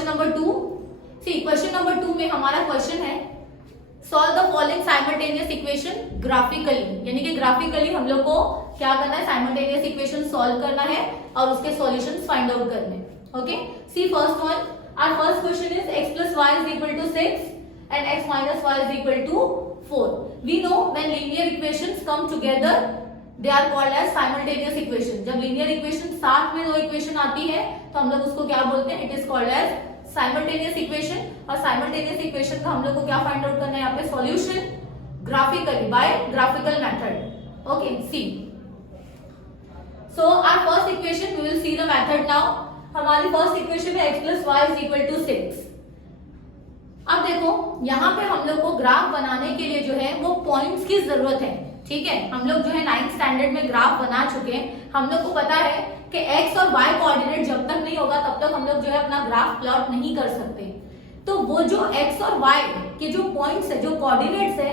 Question number 2। सी question number 2 में हमारा question है solve the following simultaneous equation graphically, यानी कि ग्राफिकली हम लोग को क्या करना है, साइमल्टेनियस इक्वेशन सॉल्व करना है और उसके सॉल्यूशंस फाइंड आउट करने हैं। Okay, see first one, our first question is x plus y is equal to 6 and x minus y is equal to 4. We know when linear equations come together they are called as simultaneous equation. जब linear equation साथ में दो equation आती है तो हम लोग उसको क्या बोलते हैं, it is called as simultaneous equation. और साइमल्टेनियस इक्वेशन का हम लोग को क्या फाइंड आउट करना है यहाँ पे, solution graphically by graphical method. Okay, see so our first equation we will see the method now. हमारी फर्स्ट इक्वेशन है x plus y is equal to 6। अब देखो यहाँ पे हम लोग को ग्राफ बनाने के लिए जो है वो पॉइंट्स की जरूरत है। ठीक है, हम लोग जो है 9th स्टैंडर्ड में ग्राफ बना चुके हैं, हम लोग को पता है कि x और y कोऑर्डिनेट जब तक नहीं होगा तब तक हम लोग जो है अपना ग्राफ प्लॉट नहीं कर सकते। तो वो जो x और y के जो पॉइंट्स है, जो कोऑर्डिनेट्स है,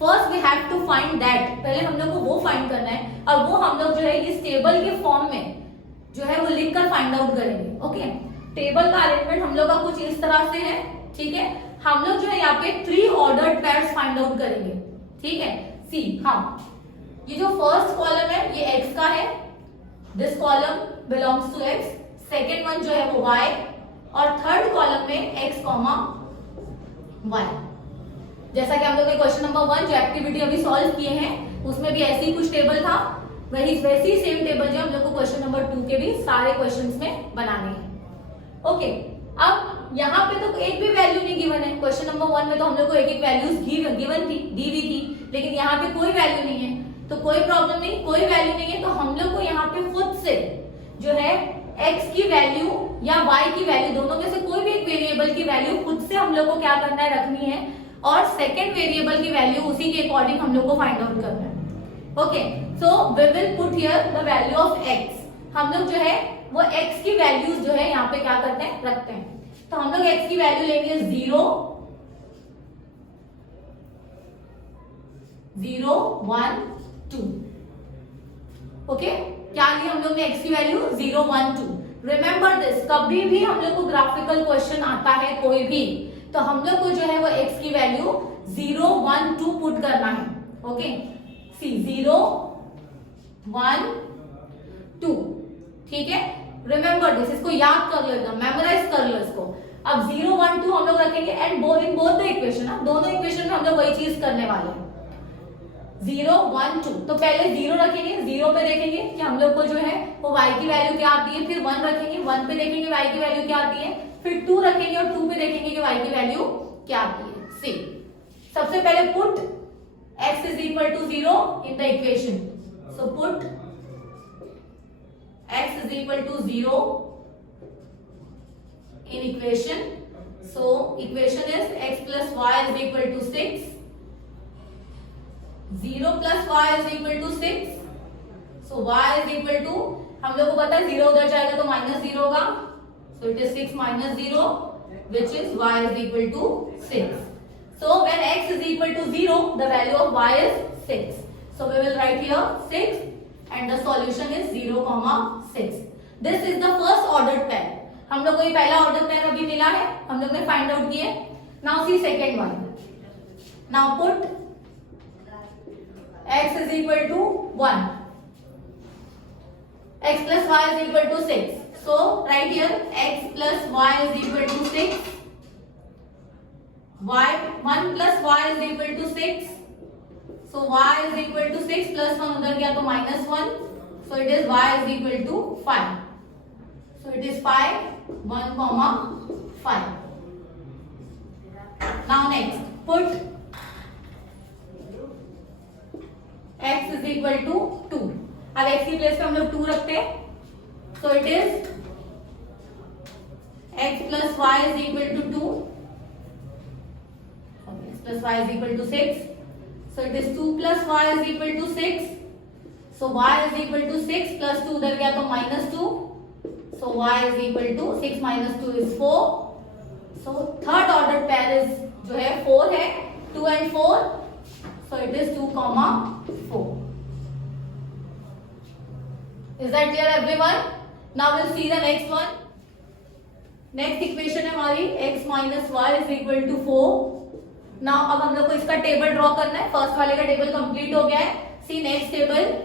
first we have to find that, पहले हम लोग को वो फाइंड करना है और वो हम लोग जो है इस टेबल के फॉर्म में जो है वो लिखकर फाइंड आउट करेंगे। ओके, टेबल का अरेंजमेंट हम लोग का कुछ इस तरह से है। ठीक है, हम लोग जो है यहाँ पे 3 ऑर्डर्ड पेयर्स फाइंड आउट करेंगे। ठीक है, सी हम ये जो फर्स्ट कॉलम है ये x का है, this column belongs to x, second one जो है वो y और थर्ड कॉलम में x, y। जैसा कि हम लोग क्वेश्चन नंबर 1 जो एक्टिविटी अभी सॉल्व किए हैं उसमें भी ऐसी कुछ टेबल था, वैसी सेम टेबल जो हम लोग को क्वेश्चन नंबर 2 के भी सारे क्वेश्चंस में बनाने हैं। ओके, अब यहाँ पे तो एक भी वैल्यू नहीं गिवन है। क्वेश्चन नंबर 1 में तो हम लोग को एक एक वैल्यूज गिवन थी, दी हुई थी, लेकिन यहाँ पे कोई वैल्यू नहीं है। तो कोई प्रॉब्लम नहीं, कोई वैल्यू नहीं है तो हम लोग को यहाँ पे खुद से जो है x की वैल्यू या y की वैल्यू, दोनों में से कोई भी एक वेरिएबल की वैल्यू खुद से हम लोग को क्या करना है, रखनी है और सेकेंड वेरिएबल की वैल्यू उसी के अकॉर्डिंग हम लोग को फाइंड आउट करना है। Okay, so we will put here the value of x। हम लोग जो है वो x की वैल्यूज जो है यहाँ पे क्या करते हैं, रखते हैं। तो हम लोग x की वैल्यू लेंगे 0, 0, 1, 2। ओके, क्या लिया हम लोग ने x की वैल्यू 0, 1, 2। रिमेंबर दिस, कभी भी हम लोग को ग्राफिकल क्वेश्चन आता है कोई भी, तो हम लोग को जो है वो x की वैल्यू 0, 1, 2 पुट करना है। ओके, सी 0, 1, 2। ठीक है, रिमेंबर दिस, इसको याद कर लो, एकदम मेमोराइज कर लो इसको। अब 0, 1, 2 हम लोग रखेंगे and in both the equation, दोनों इक्वेशन में हम लोग वही चीज करने वाले हैं, 0, 1, 2। तो पहले 0 रखेंगे, 0 पे देखेंगे कि हम लोग को जो है वो y की वैल्यू क्या आती है, फिर 1 रखेंगे, 1 पे देखेंगे y की वैल्यू क्या आती है, फिर 2 रखेंगे और 2 पे देखेंगे कि y की वैल्यू क्या आती है। सी सबसे पहले put x is equal to 0 in the equation. So put x is equal to 0 in equation. So equation is x plus y is equal to 6. 0 plus y is equal to 6. So y is equal to, हम लोग को पता है 0 उधर जाएगा तो -0 होगा. So it is 6 minus 0, which is y is equal to 6. So when x is equal to 0, the value of y is 6. So we will write here 6 and the solution is 0, 6. This is the first ordered pair. हम लोग को ये पहला order pair अभी मिला है, हम लोग ने फाइंड आउट किए। Now see second one. Now put x is equal to 1. x plus y is equal to 6. So right here x plus y is equal to 6. y 1 plus y is equal to 6. So y is equal to 6 plus 1 उधर गया तो -1. So it is y is equal to 5. So it is 5, 1, 5. Now next put x is equal to 2. अब x की place पे हम लोग 2 रखते हैं. So it is x plus y is equal to 2. X plus y is equal to 6. So it is 2 plus y is equal to 6. So y is equal to 6 plus 2 उधर गया तो -2. So y is equal to 6 minus 2 is 4. So third order pair is जो है 4 है, 2 and 4. So it is 2, 4. Is that clear everyone? Now we'll see the next one. Next equation है हमारी x minus Y is equal to 4। Now अब हम लोग को इसका टेबल ड्रॉ करना है। फर्स्ट वाले का टेबल कंप्लीट हो गया है। See next table.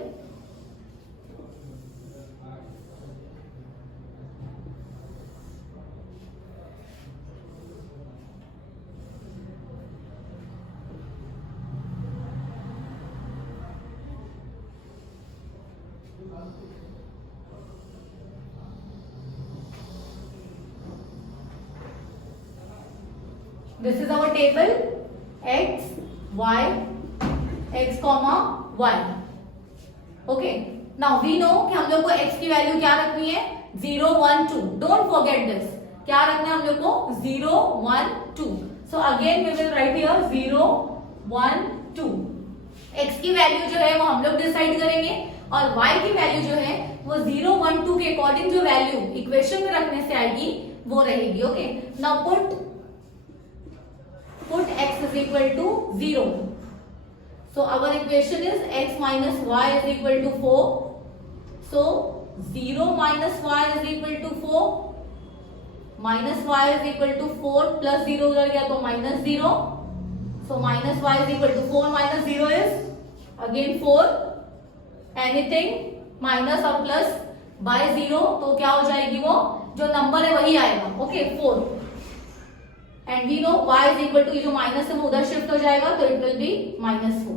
This is our table x, y, x, y. Okay. Now we know कि हम लोग को x की वैल्यू क्या रखनी है 0, 1, 2. Don't forget this. क्या रखना है हम लोग को 0, 1, 2. So again we will write here 0, 1, 2. x की वैल्यू जो है वो हम लोग डिसाइड करेंगे और y की वैल्यू जो है वो 0, 1, 2 के अकॉर्डिंग जो वैल्यू इक्वेशन में रखने से आएगी वो रहेगी। Okay. Now put x is equal to 0. So our equation is x minus y is equal to 4. So 0 minus y is equal to 4. Minus y is equal to 4 plus 0 उधर गया तो minus 0. So minus y is equal to 4 minus 0 is again 4. Anything minus or plus by 0 तो क्या हो जाएगी वो जो number है वही आएगा। Okay 4। And we know y is equal to ये जो माइनस है वो उधर शिफ्ट हो जाएगा तो it will be -4।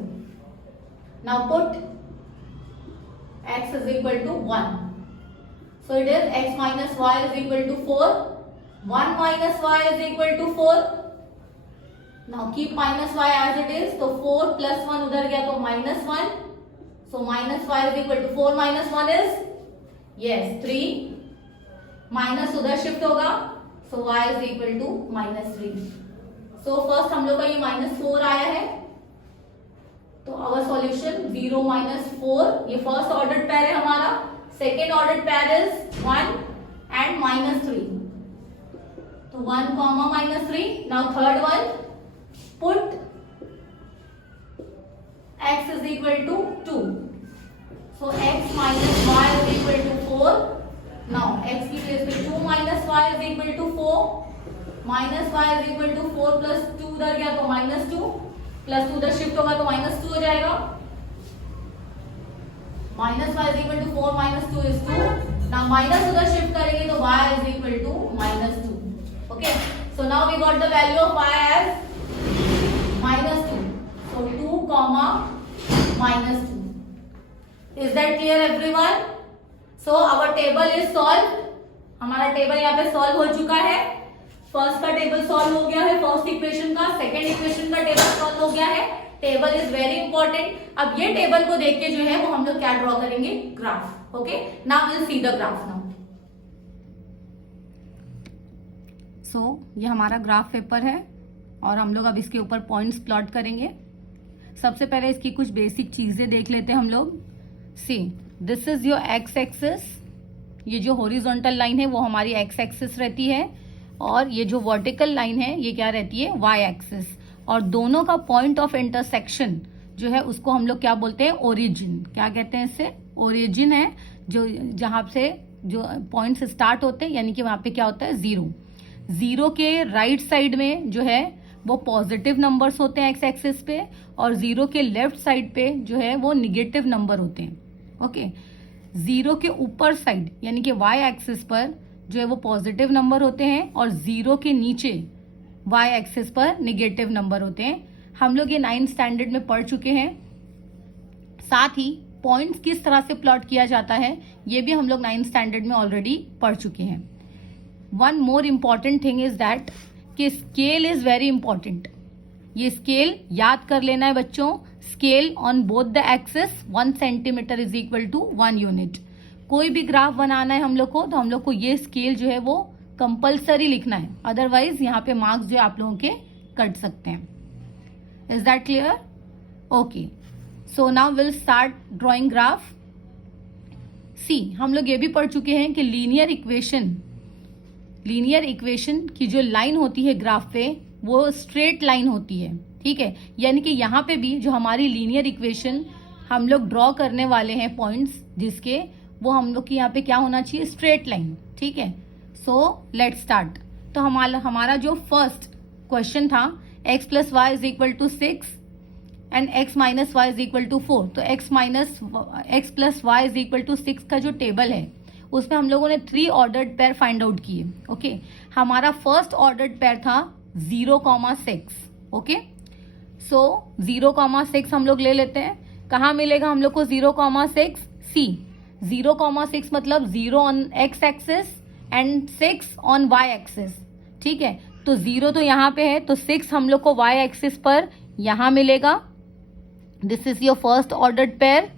Now put x is equal to 1। So it is x minus y is equal to 4। 1 minus y is equal to 4। Now keep minus y as it is. तो 4 plus 1 उधर गया तो -1। So minus y is equal to 4 minus 1 is yes 3। Minus उधर shift होगा so y is equal to -3। so first हम लोग का ये -4 आया है तो our solution 0 -4 ये फर्स्ट ऑर्डर पेयर है हमारा। Second order pair is 1 and -3 तो 1, -3। Now third one put x is equal to 2। so x minus y is equal to 4। Now x की प्लेस पे 2 minus y is equal to 4। minus y is equal to 4 plus 2 उधर गया तो -2 plus 2 उधर shift होगा तो -2 हो जाएगा। minus y is equal to 4 minus 2 is 2। now minus उधर शिफ्ट करेंगे तो y is equal to -2। okay so now we got the value of y as -2। so 2, -2। is that clear everyone? So our table is solve. हमारा table यहाँ पे solve हो चुका है। First का टेबल सॉल्व हो गया है फर्स्ट इक्वेशन का। सेकेंड इक्वेशन का टेबल सॉल्व हो गया है। Table is very important. अब ये टेबल को देख के जो है वो हम लोग क्या ड्रॉ करेंगे graph. Okay now will see the graph now. So ये हमारा ग्राफ पेपर है और हम लोग अब इसके ऊपर पॉइंट्स प्लॉट करेंगे। सबसे पहले इसकी कुछ बेसिक चीजें देख लेते हैं हम लोग। See this is your x axis. ये जो हॉरिजॉन्टल लाइन है वो हमारी एक्स एक्सिस रहती है और ये जो वर्टिकल लाइन है ये क्या रहती है वाई एक्सिस। और दोनों का पॉइंट ऑफ इंटरसेक्शन जो है उसको हम लोग क्या बोलते हैं ओरिजिन। क्या कहते हैं इससे ओरिजिन है जो जहां से जो पॉइंट्स स्टार्ट होते हैं यानी कि वहां पे क्या होता है 0। 0 के राइट साइड में जो है वो पॉजिटिव नंबर्स होते हैं एक्स एक्सिस पे और 0 के लेफ्ट साइड पे जो है वो निगेटिव नंबर होते हैं। ओके 0 के ऊपर साइड यानी कि y एक्सिस पर जो है वो पॉजिटिव नंबर होते हैं और 0 के नीचे y एक्सिस पर निगेटिव नंबर होते हैं। हम लोग ये 9th स्टैंडर्ड में पढ़ चुके हैं। साथ ही पॉइंट्स किस तरह से प्लॉट किया जाता है ये भी हम लोग 9th स्टैंडर्ड में ऑलरेडी पढ़ चुके हैं। One more important thing is that कि स्केल इज वेरी इंपॉर्टेंट। ये स्केल याद कर लेना है बच्चों। Scale on both the axis 1 centimetre is equal to 1 unit. कोई भी ग्राफ बनाना है हम लोग को तो हम लोग को ये स्केल जो है वो कंपलसरी लिखना है, अदरवाइज यहाँ पे मार्क्स जो आप लोगों के कट सकते हैं। Is that clear? Okay so now will start drawing graph. See हम लोग ये भी पढ़ चुके हैं कि लीनियर इक्वेशन की जो लाइन होती है ग्राफ पे वो स्ट्रेट लाइन होती है। ठीक है, यानी कि यहाँ पे भी जो हमारी लीनियर इक्वेशन हम लोग ड्रॉ करने वाले हैं पॉइंट्स जिसके, वो हम लोग की यहाँ पे क्या होना चाहिए स्ट्रेट लाइन। ठीक है, सो लेट्स स्टार्ट। तो हमारा जो फर्स्ट क्वेश्चन था x plus Y is equal to 6 and x minus Y is equal to 4, तो x plus Y is equal to 6 का जो टेबल है उसमें हम लोगों ने 3 ऑर्डर्ड पेयर फाइंड आउट किए. ओके, हमारा फर्स्ट ऑर्डर्ड पेयर था 0,6. ओके, सो 0,6 हम लोग ले लेते हैं. कहाँ मिलेगा हम लोग को 0,6? सी, 0,6 मतलब 0 on x axis and 6 on y axis. ठीक है, तो 0 तो यहाँ पे है, तो 6 हम लोग को y एक्सिस पर यहाँ मिलेगा. This is your first ordered pair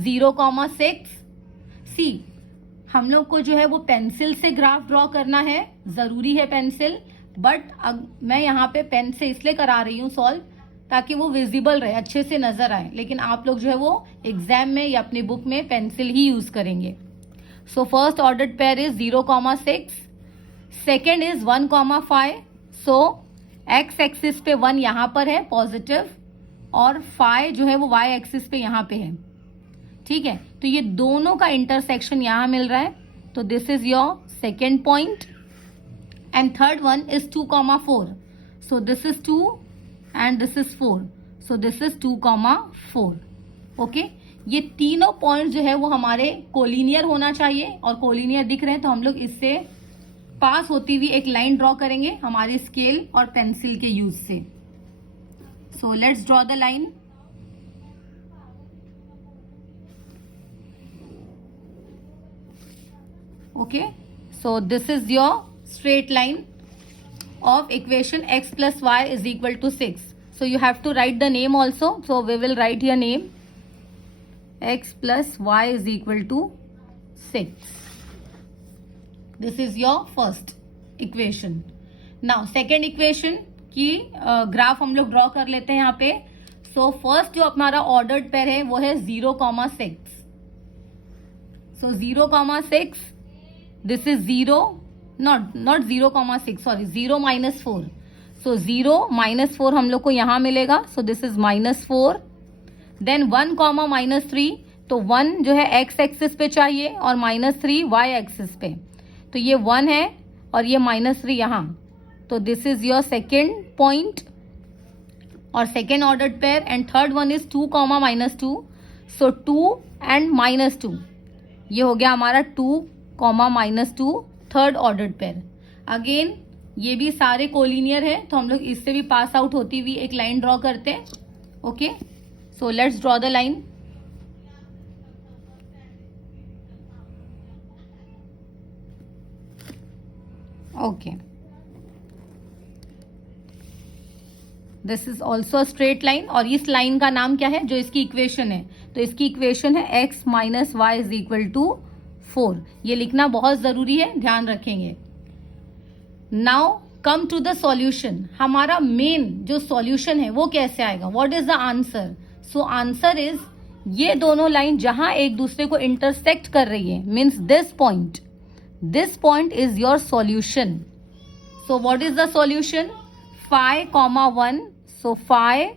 0,6. सी, हम लोग को जो है वो पेंसिल से ग्राफ ड्रॉ करना है, जरूरी है पेंसिल, बट मैं यहाँ पे पेन से इसलिए करा रही हूँ सॉल्व ताकि वो विजिबल रहे, अच्छे से नजर आए. लेकिन आप लोग जो है वो एग्जाम में या अपनी बुक में पेंसिल ही यूज करेंगे. So first ordered pair is 0,6. Second is 1,5. So x axis पे 1 यहाँ पर है पॉजिटिव और 5 जो है वो y एक्सिस पे यहाँ पे है. ठीक है, तो ये दोनों का इंटरसेक्शन यहाँ मिल रहा है, तो this is your second point. And third one is 2,4. So this is 2 and this is 4, so this is 2,4. Okay, ये तीनों पॉइंट जो है वो हमारे कोलिनियर होना चाहिए, और कोलिनियर दिख रहे हैं तो हम लोग इससे पास होती हुई एक लाइन ड्रॉ करेंगे हमारे स्केल और पेंसिल के यूज से. So let's draw the line. Okay, so this is your straight line of equation x plus y is equal to 6. So you have to write the name also. So we will write here name x plus y is equal to 6. This is your first equation. Now second equation की graph हम लोग draw कर लेते हैं यहाँ पे. So first जो हमारा ऑर्डर्ड पेयर है वो है 0,6. So 0,6, this is 0, not 0,6, sorry, 0 minus 4. So 0 minus 4 हम लोग को यहाँ मिलेगा, so this is -4. Then 1, -3, तो 1 जो है x एक्सिस पे चाहिए और -3 y एक्सिस पे, तो ये 1 है और ये -3 यहाँ, तो this is your second point और second ordered pair. And third one is 2, -2, so 2 and -2, ये हो गया हमारा 2, -2 थर्ड ऑर्डर्ड पेयर. अगेन ये भी सारे कोलिनियर है, तो हम लोग इससे भी पास आउट होती हुई एक लाइन ड्रॉ करते हैं. Okay, so let's draw the line. Okay, this is also a straight line, और इस लाइन का नाम क्या है जो इसकी इक्वेशन है, तो इसकी इक्वेशन है x minus Y is equal to 4. ये लिखना बहुत जरूरी है, ध्यान रखेंगे. Now come to the solution. हमारा मेन जो सॉल्यूशन है वो कैसे आएगा, what is the answer. So answer is ये दोनों लाइन जहां एक दूसरे को इंटरसेक्ट कर रही है, means this point is your solution. So what is the solution, 5, 1, so 5,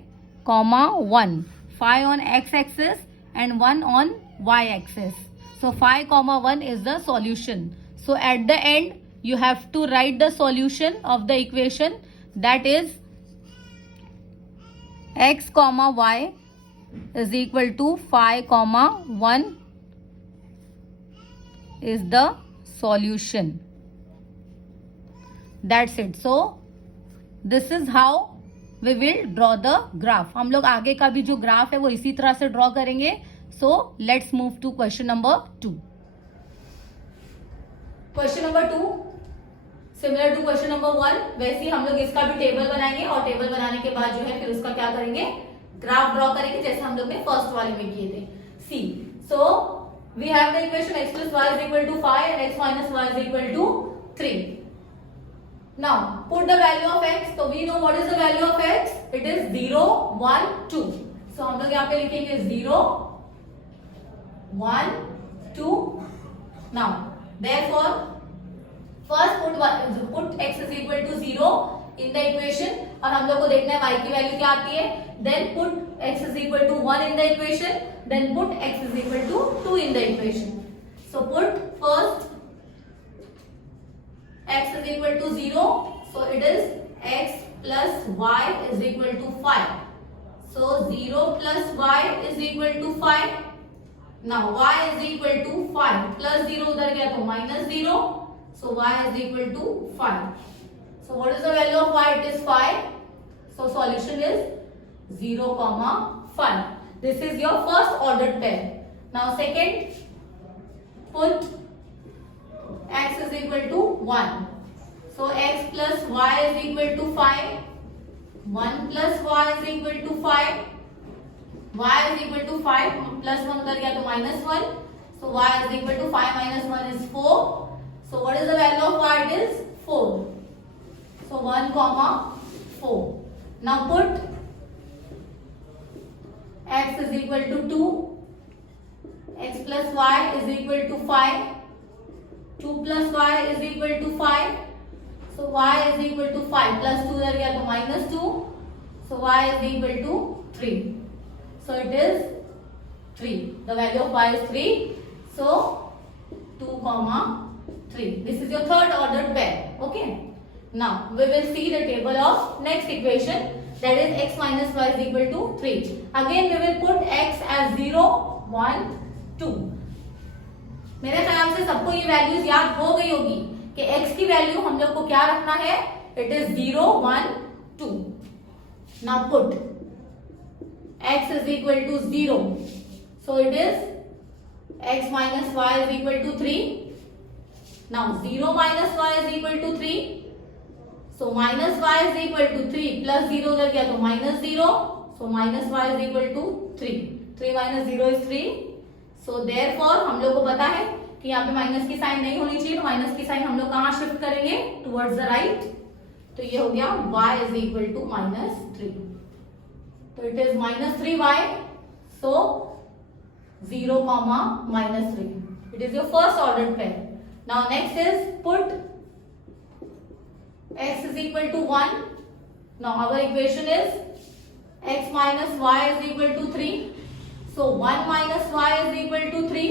1, 5 on x axis and 1 on y axis. So 5, 1 is the solution. So at the end you have to write the solution of the equation, that is x, y is equal to 5, 1 is the solution. That's it. So this is how we will draw the graph. हम लोग आगे का भी जो graph है वो इसी तरह से ड्रॉ करेंगे. So let's move to question number 2. Question number 2 similar to question number 1, वैसे ही हम लोग इसका भी टेबल बनाएंगे, और टेबल बनाने के बाद जो है फिर उसका क्या करेंगे, ग्राफ ड्रॉ करेंगे, जैसे हम लोग ने फर्स्ट वाले में किए थे. See, so we have the equation x plus y is equal to 5 and x minus y is equal to 3. Now put the value of x. So we know what is the value of x. It is 0, 1, 2. So हम लोग यहाँ पे लिखेंगे 0, 1, 2. Now therefore first put x is equal to 0 in the equation, और हम लोग को देखना है y की वैल्यू क्या आती है. Then put x is equal to 1 in the equation. Then put x is equal to 2 in the equation. So put first x is equal equal to 0, so it is x plus y is equal to 5. So 0 plus y is equal to 5. Now y is equal to 5 plus 0 उधर गया तो minus 0, so y is equal to 5. So what is the value of y? It is 5. So solution is 0, 5. This is your first ordered pair. Now second, put x is equal to 1. So x plus y is equal to 5. 1 plus y is equal to 5. Y is equal to 5 plus 1 उधर गया तो minus 1. So y is equal to 5 minus 1 is 4. So what is the value of y? It is 4. So 1, 4. Now put x is equal to 2. X plus y is equal to 5. 2 plus y is equal to 5. So y is equal to 5 plus 2 उधर गया तो minus 2. So y is equal to 3. So it is 3. The value of y is 3. So 2, 3. This is your third ordered pair. Okay. Now we will see the table of next equation, that is x minus y is equal to 3. Again we will put x as 0, 1, 2. मेरे ख्याल से सबको ये values याद हो गई होगी कि x की वैल्यू हम लोग को क्या रखना है. It is 0, 1, 2. Now put x is equal to 0. So it is x minus y is equal to 3. Now 0 minus y is equal to 3. So minus y is equal to 3 plus 0 उधर गया तो minus 0. So minus y is equal to 3. 3 minus 0 is 3. So therefore हम लोग को पता है कि यहाँ पे माइनस की साइन नहीं होनी चाहिए, तो माइनस की साइन हम लोग कहाँ शिफ्ट करेंगे? Towards the right. तो ये हो गया y is equal to -3. तो it is -3y. So 0, -3. It is your first ordered pair. Now next is put x is equal to 1. Now our equation is x minus y is equal to 3. So 1 minus y is equal to 3.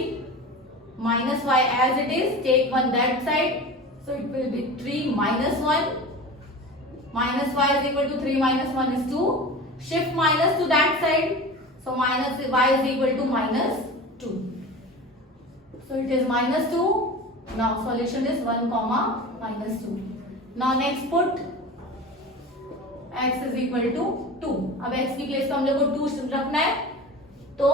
Minus y as it is, take 1 that side. So it will be 3 minus 1. Minus y is equal to 3 minus 1 is 2. Shift minus to that side. So minus y is equal to -2. So it is -2. Now solution is 1, -2. Now next put x is equal to 2. अब x की place पे हम लोग को 2 रखना है. तो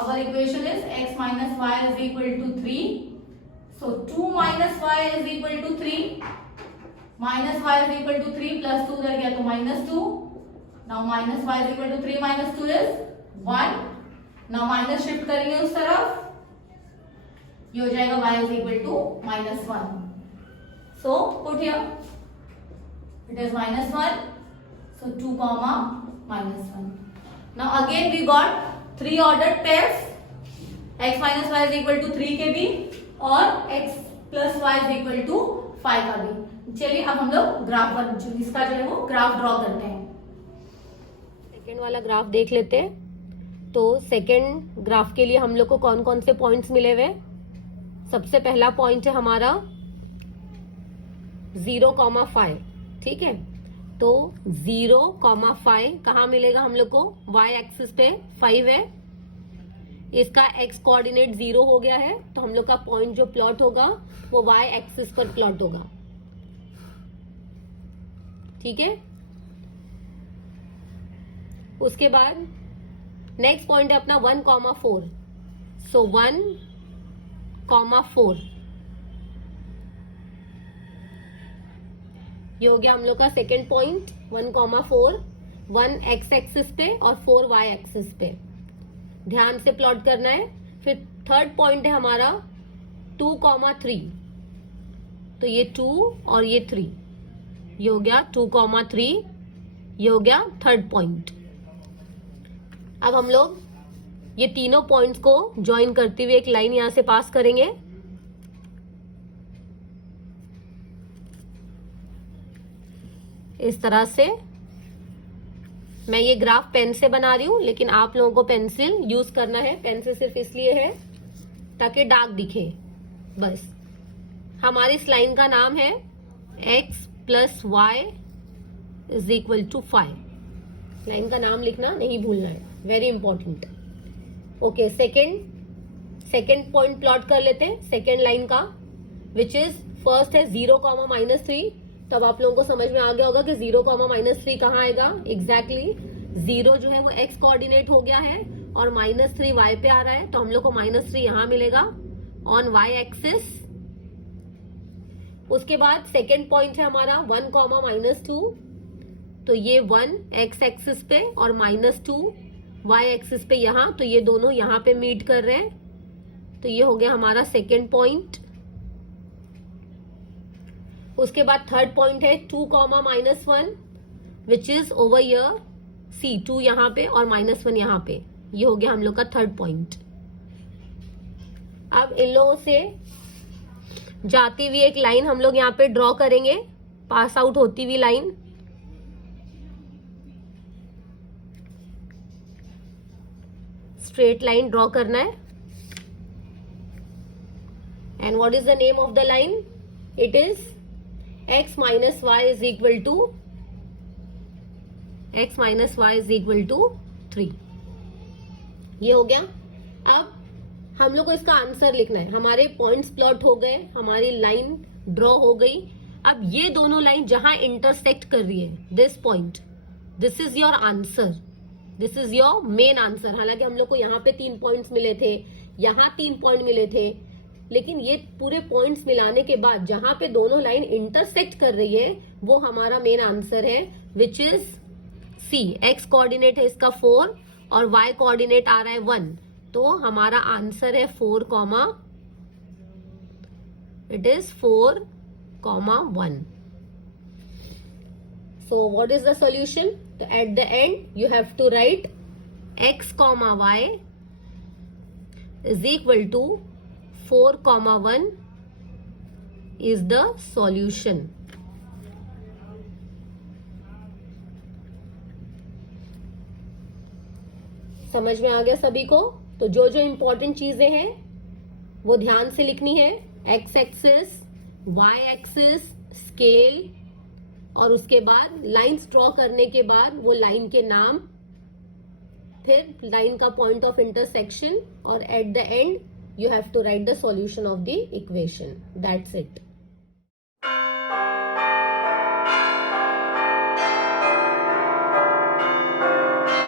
our equation is x minus y is equal to 3. So 2 minus y is equal to 3. Minus y is equal to 3 plus 2 उधर गया तो -2. Now minus y is equal to 3 minus 2 is 1. Now minus shift करेंगे उस तरफ, ये हो जाएगा y is equal to -1. So put here it is -1. So 2, -1. Now again we got 3 ordered pairs. x minus y is equal to 3 के भी और x plus y is equal to 5 का भी. चलिए अब हम लोग ग्राफ इसका जो है वो ग्राफ ड्रॉ करते हैं. सेकेंड वाला ग्राफ देख लेते हैं. तो सेकेंड ग्राफ के लिए हम लोग को कौन कौन से पॉइंट्स मिले हुए. सबसे पहला पॉइंट है हमारा 0,5. ठीक है. तो 0,5 कहाँ मिलेगा हम लोग को? y एक्सिस पे 5 है. इसका x कोऑर्डिनेट 0 हो गया है, तो हम लोग का पॉइंट जो प्लॉट होगा वो y एक्सिस पर प्लॉट होगा. ठीक है. उसके बाद नेक्स्ट पॉइंट है अपना 1,4. सो 1,4 ये हो गया हम लोग का सेकेंड पॉइंट. 1,4 1 x एक्सिस पे और 4 y एक्सिस पे ध्यान से प्लॉट करना है. फिर थर्ड पॉइंट है हमारा 2,3. तो ये 2 और ये 3, ये हो गया 2,3. ये हो गया थर्ड पॉइंट. अब हम लोग ये तीनों पॉइंट्स को ज्वाइन करते हुए एक लाइन यहां से पास करेंगे. इस तरह से मैं ये ग्राफ पेन से बना रही हूं, लेकिन आप लोगों को पेंसिल यूज करना है. पेंसिल सिर्फ इसलिए है ताकि डार्क दिखे. बस हमारी इस लाइन का नाम है x plus Y is equal to 5। Line का नाम लिखना नहीं भूलना है, very important. Okay, second point plot कर लेते हैं सेकेंड लाइन का, विच इज फर्स्ट है 0, -3। तब आप लोगों को समझ में आ गया होगा कि 0, -3 कहाँ आएगा। एग्जैक्टली 0 जो है वो x कोऑर्डिनेट हो गया है और -3 y पे आ रहा है, तो हम लोग को -3 यहां मिलेगा ऑन y एक्सिस। उसके बाद सेकेंड पॉइंट है हमारा 1, -2, तो ये 1 x एक्सिस पे और -2 y एक्सिस पे यहां, तो ये दोनों यहां पे मीट कर रहे हैं, तो ये हो गया हमारा सेकेंड पॉइंट। उसके बाद थर्ड पॉइंट है 2, -1 विच इज ओवर ईयर, सी 2 यहां पे और -1 यहां पे, ये हो गया हम लोग का थर्ड पॉइंट। अब इन लोगों से जाती हुई एक लाइन हम लोग यहाँ पे ड्रॉ करेंगे, पास आउट होती हुई लाइन। स्ट्रेट लाइन ड्रॉ करना है। And what is the name of the line? It is x minus y is equal to 3। ये हो गया। अब हम लोग को इसका आंसर लिखना है। हमारे पॉइंट्स प्लॉट हो गए, हमारी लाइन ड्रॉ हो गई। अब ये दोनों लाइन जहां इंटरसेक्ट कर रही है, this point, this is your answer, this is your main answer. हालांकि हम लोग को यहाँ पे 3 पॉइंट्स मिले थे, यहाँ 3 पॉइंट मिले थे, लेकिन ये पूरे पॉइंट्स मिलाने के बाद जहां पे दोनों लाइन इंटरसेक्ट कर रही है वो हमारा मेन आंसर है, which is C. X coordinate है इसका 4 और वाई कोऑर्डिनेट आ रहा है 1, तो हमारा आंसर है 4, it is 4, 1। So what is the solution? तो at the end you have to write x, y is equal to 4, 1 is the solution. समझ में आ गया सभी को? तो जो जो इंपॉर्टेंट चीजें हैं वो ध्यान से लिखनी है। x axis, y axis, scale, और उसके बाद लाइंस ड्रॉ करने के बाद वो लाइन के नाम, फिर लाइन का पॉइंट ऑफ इंटरसेक्शन, और eight the and you have to write the solution of the equation. That's it.